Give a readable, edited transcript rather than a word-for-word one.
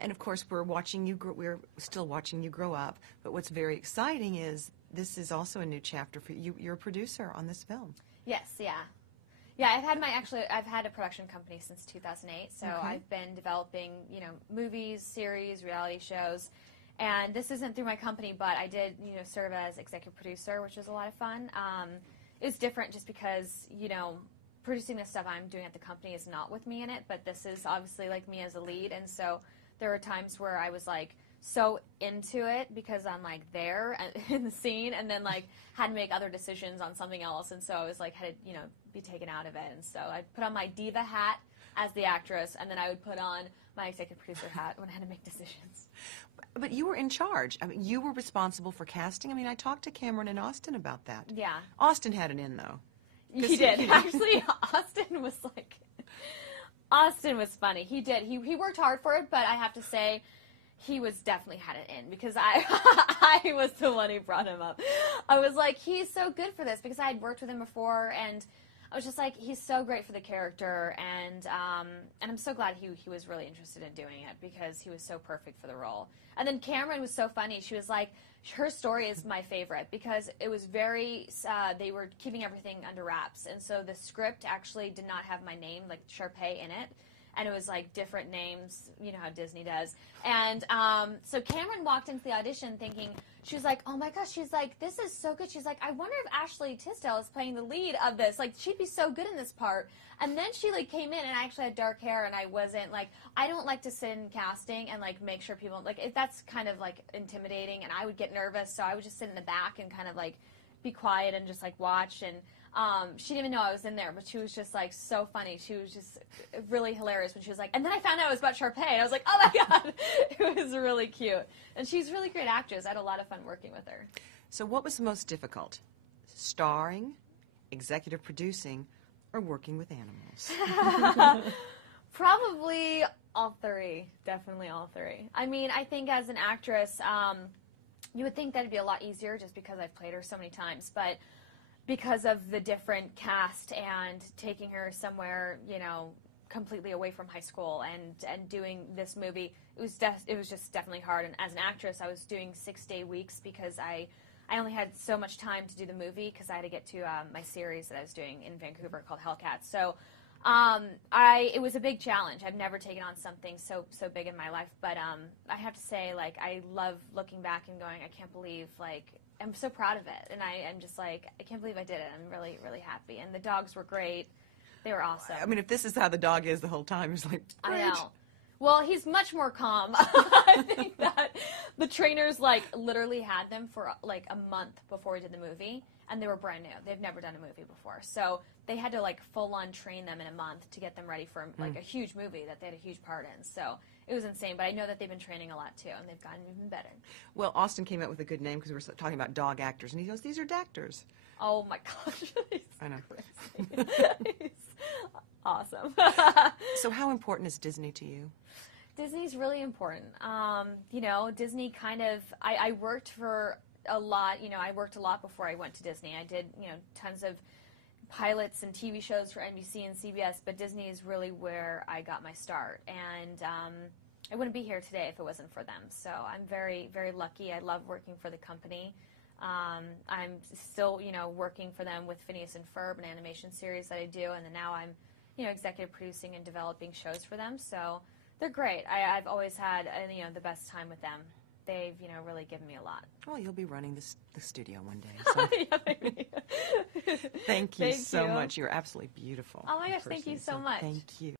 And of course, we're still watching you grow up. But what's very exciting is this is also a new chapter for you. You're a producer on this film. Yes, yeah. Yeah, I've had a production company since 2008, so Okay. I've been developing, movies, series, reality shows, and this isn't through my company, but I did, serve as executive producer, which was a lot of fun. It's different just because, producing the stuff I'm doing at the company is not with me in it, but this is obviously like me as a lead, and so there were times where I was like so into it because I'm like there in the scene, and then like had to make other decisions on something else, and so I was like had to be taken out of it, and so I'd put on my diva hat as the actress, and then I would put on my executive producer hat when I had to make decisions. But you were in charge. I mean, you were responsible for casting. I mean, I talked to Cameron and Austin about that. Yeah. Austin had an in, though. He did. Actually, Austin was funny. He did. He worked hard for it, but I have to say, he was definitely had it in because I was the one who brought him up. I was like, he's so good for this because I had worked with him before, and I was just like, he's so great for the character, and I'm so glad he was really interested in doing it because he was so perfect for the role. And then Cameron was so funny. She was like, her story is my favorite because it was very, they were keeping everything under wraps, and so the script actually did not have my name, like Sharpay, in it. And it was like different names, you know how Disney does. And so Cameron walked into the audition thinking, she was like, oh my gosh, she's like, this is so good. She's like, I wonder if Ashley Tisdale is playing the lead of this. Like, she'd be so good in this part. And then she like came in, and I actually had dark hair, and I wasn't like, I don't like to sit in casting and like make sure people, like, that's kind of like intimidating, and I would get nervous, so I would just sit in the back and kind of like be quiet and just like watch. And she didn't even know I was in there, but she was just like so funny. She was just really hilarious when she was like, and then I found out it was about Sharpay. I was like, oh my God, it was really cute. And she's a really great actress. I had a lot of fun working with her. So what was the most difficult? Starring, executive producing, or working with animals? Probably all three. Definitely all three. I mean, I think as an actress, you would think that it'd be a lot easier just because I've played her so many times, but because of the different cast and taking her somewhere, completely away from high school and doing this movie, it was just definitely hard. And as an actress, I was doing 6-day weeks because I only had so much time to do the movie because I had to get to my series that I was doing in Vancouver called Hellcats. So it was a big challenge. I've never taken on something so big in my life, but I have to say, like, I love looking back and going, I can't believe, like, I'm so proud of it, and I'm just like, I can't believe I did it. I'm really, really happy, and the dogs were great. They were awesome. I mean, if this is how the dog is the whole time, he's like, great. I know. Well, he's much more calm. I think that the trainers, like, literally had them for, like, a month before we did the movie, and they were brand new. They've never done a movie before. So they had to, like, full-on train them in a month to get them ready for, like, a huge movie that they had a huge part in. So it was insane, but I know that they've been training a lot, too, and they've gotten even better. Well, Austin came up with a good name because we were talking about dog actors, and he goes, these are dactors. Oh, my gosh. I know. He's awesome. So how important is Disney to you? Disney's really important. Disney kind of, I worked for a lot, I worked a lot before I went to Disney. I did, tons of pilots and TV shows for NBC and CBS, but Disney is really where I got my start. And I wouldn't be here today if it wasn't for them. So I'm very, very lucky. I love working for the company. I'm still, working for them with Phineas and Ferb, an animation series that I do, and then now I'm, executive producing and developing shows for them. So they're great. I've always had, the best time with them. They've, really given me a lot. Well, you'll be running the studio one day. So. Yeah, maybe. Thank you so much. You're absolutely beautiful. Oh my gosh, thank you so much. Thank you.